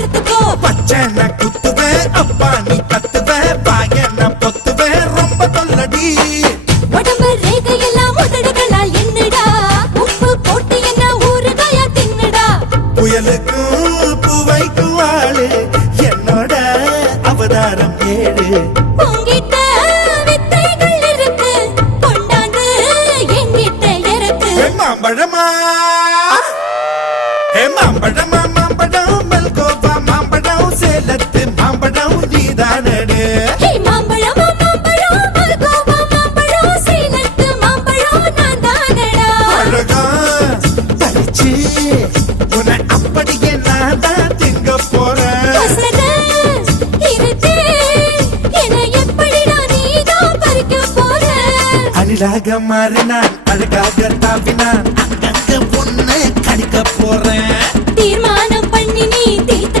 அறுத்துக்கோ. பச்சனை குத்துவேன் அப்பா நீ கத்துவேன் பாயன பொத்துவேன் ரொம்ப தொல்லடி. உடம்பு ரேகையெல்லாம் உதடுகளால் என்னடா உப்பு போட்டு என்ன ஊறுகாயா தின்னுடா. புயலுக்கும் பூவைக்கும் ஆளு என்னோட அவதாரம் ஏழு. உங்கிட்ட வித்தைகள் இருக்கு கொண்டாந்து எங்கிட்ட இருக்கு. மாம்பழமா மாம்பழமா மாம்பழம் மல்கோவா மாம்பழம் சேலத்து மாம்பழம் நீதானடு. மாம்பழம் மாம்பழம் மல்கோவா மாம்பழம் சேலத்து மாம்பழம் நான் தானடா. அழகா பறிச்சு உன்னை அப்படியே நான் தான் திங்க போறேன். அழகாக மாறினான் அழகாக தாவினான் அங்கங்க பொண்ணு கடிக்க போறேன்.